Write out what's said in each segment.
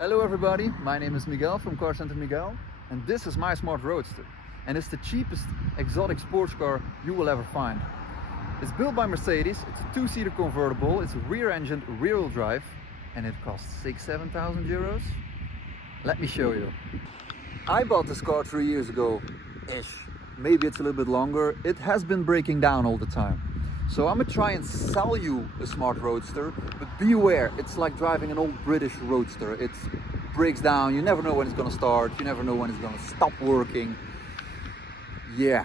Hello everybody, my name is Miguel from Carcentermiguel and this is my Smart Roadster, and it's the cheapest exotic sports car you will ever find. It's built by Mercedes, it's a two-seater convertible, it's rear-engined, rear-wheel drive, and it costs 7,000 euros. Let me show you. I bought this car 3 years ago-ish, maybe it's a little bit longer. It has been breaking down all the time. So I'm gonna try and sell you a Smart Roadster, but be aware, it's like driving an old British Roadster. It breaks down, you never know when it's gonna start, you never know when it's gonna stop working. Yeah.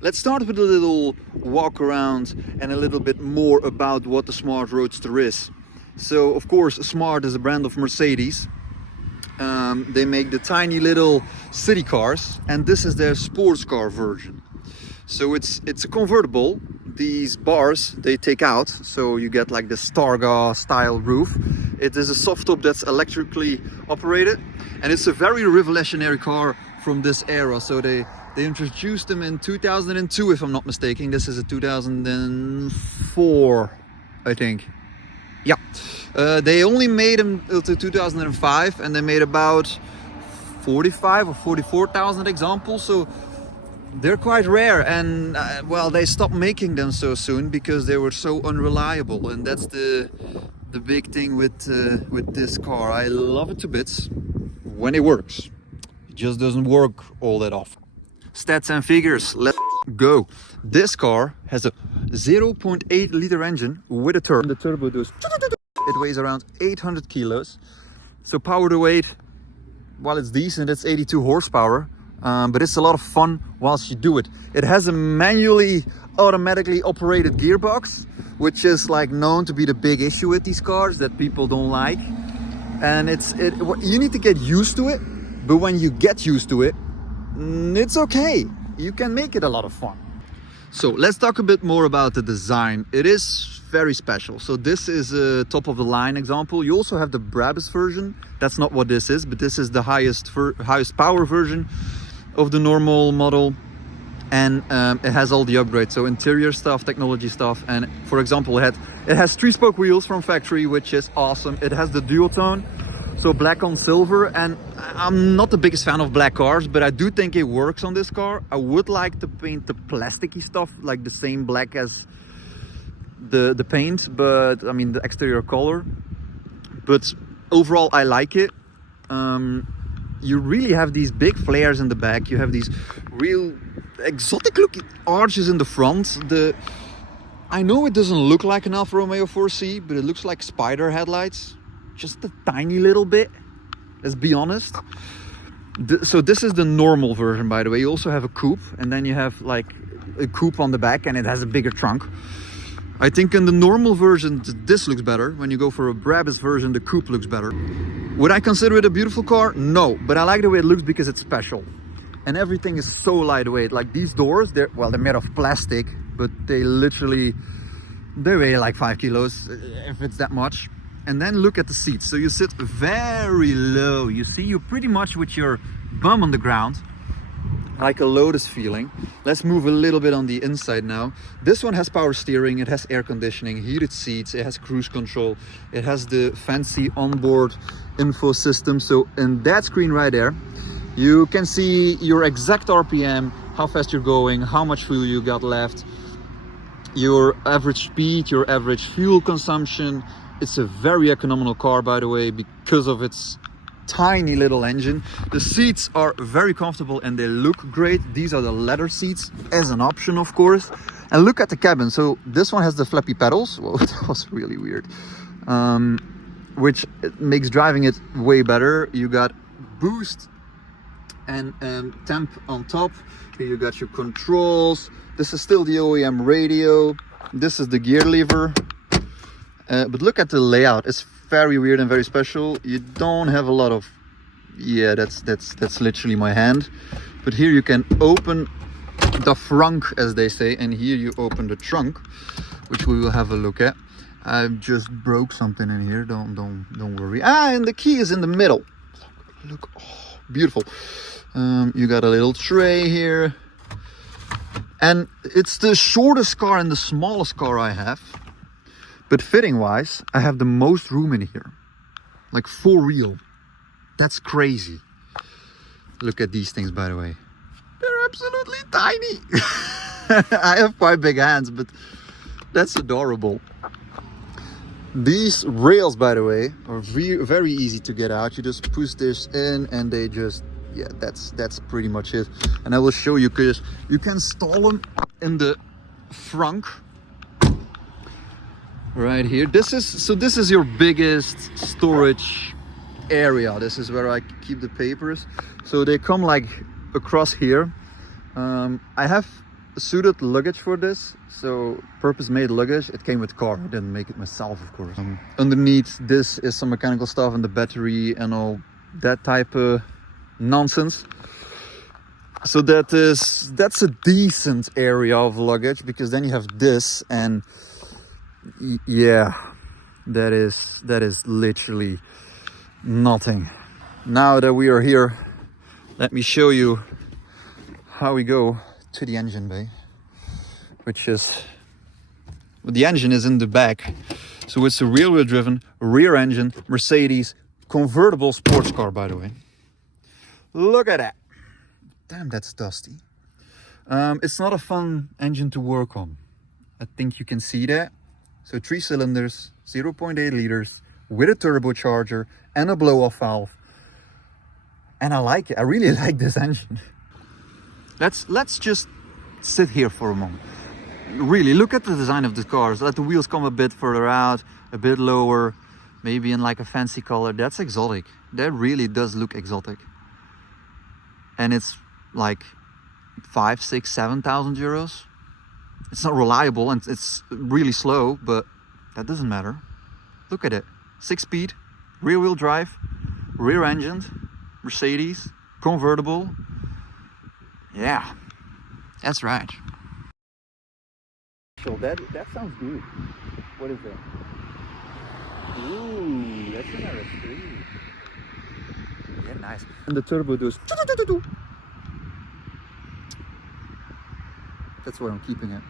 Let's start with a little walk around and a little bit more about what the Smart Roadster is. So of course, Smart is a brand of Mercedes. They make the tiny little city cars, and this is their Sportscar version. So it's a convertible. These bars they take out, so you get like the Starga style roof. It is a soft top that's electrically operated, and it's a very revolutionary car from this era. So they introduced them in 2002, if I'm not mistaken. This is a 2004, I think. Yeah, they only made them until 2005, and they made about 45 or 44,000 examples. So they're quite rare, and well, they stopped making them so soon because they were so unreliable, and that's the big thing with this car. I love it to bits when it works. It just doesn't work all that often. Stats and figures, let's go. This car has a 0.8 liter engine with a turbo. The turbo does. It weighs around 800 kilos. So power to weight, while it's decent, it's 82 horsepower. But it's a lot of fun whilst you do it. It has a manually automatically operated gearbox, which is like known to be the big issue with these cars that people don't like. And you need to get used to it, but when you get used to it, it's okay. You can make it a lot of fun. So let's talk a bit more about the design. It is very special. So this is a top of the line example. You also have the Brabus version. That's not what this is, but this is the highest power version of the normal model, and it has all the upgrades, so interior stuff, technology stuff. And for example, it has 3-spoke wheels from factory, which is awesome. It has the dual tone, so black on silver, and I'm not the biggest fan of black cars, but I do think it works on this car. I would like to paint the plasticky stuff like the same black as the paint, but I mean the exterior color. But overall I like it. You really have these big flares in the back. You have these real exotic looking arches in the front. I know it doesn't look like an Alfa Romeo 4C, but it looks like spider headlights. Just a tiny little bit, let's be honest. So this is the normal version, by the way. You also have a coupe, and then you have like a coupe on the back, and it has a bigger trunk. I think in the normal version, this looks better. When you go for a Brabus version, the coupe looks better. Would I consider it a beautiful car? No, but I like the way it looks because it's special. And everything is so lightweight. Like these doors, they're made of plastic, but they weigh like 5 kilos, if it's that much. And then look at the seats. So you sit very low. You see, you're pretty much with your bum on the ground, like a Lotus feeling. Let's move a little bit on the inside now. This one has power steering, it has air conditioning, heated seats, it has cruise control, it has the fancy onboard info system. So in that screen right there, you can see your exact RPM, how fast you're going, how much fuel you got left, your average speed, your average fuel consumption. It's a very economical car, by the way, because of its tiny little engine. The seats are very comfortable and they look great. These are the leather seats as an option, of course. And look at the cabin. So this one has the flappy pedals. Well, that was really weird. Which makes driving it way better. You got boost and temp on top. Here you got your controls. This is still the OEM radio. This is the gear lever. But look at the layout. It's very weird and very special. You don't have a lot of, yeah, that's literally my hand. But here you can open the frunk, as they say, and here you open the trunk, which we will have a look at. I just broke something in here. Don't worry. And the key is in the middle. Look, oh, beautiful. You got a little tray here, and it's the shortest car and the smallest car I have. But fitting wise, I have the most room in here. like for real. That's crazy. Look at these things, by the way. They're absolutely tiny. I have quite big hands, but that's adorable. These rails, by the way, are very easy to get out. You just push this in and they just, yeah, that's pretty much it. And I will show you, because you can install them in the front right here. This is your biggest storage area. This is where I keep the papers. So they come like across here. I have suited luggage for this, so purpose-made luggage. It came with the car. I didn't make it myself, of course. Underneath this is some mechanical stuff and the battery and all that type of nonsense. So that's a decent area of luggage, because then you have this, and yeah, that is literally nothing. Now that we are here, let me show you how we go to the engine bay, which is, well, the engine is in the back. So it's a rear-wheel driven, rear engine, Mercedes, convertible sports car, by the way. Look at that. Damn, that's dusty. It's not a fun engine to work on. I think you can see that. So 3 cylinders, 0.8 liters, with a turbocharger and a blow-off valve. And I like it. I really like this engine. Let's just sit here for a moment. Really, look at the design of the cars. Let the wheels come a bit further out, a bit lower, maybe in like a fancy color. That's exotic. That really does look exotic. And it's like 5, 6, 7,000 euros. It's not reliable and it's really slow, but that doesn't matter. Look at it. 6-speed, rear-wheel drive, rear-engined, Mercedes, convertible. Yeah, that's right. So that sounds good. What is that? Ooh, that's an RS3. Yeah, nice. And the turbo does. That's why I'm keeping it.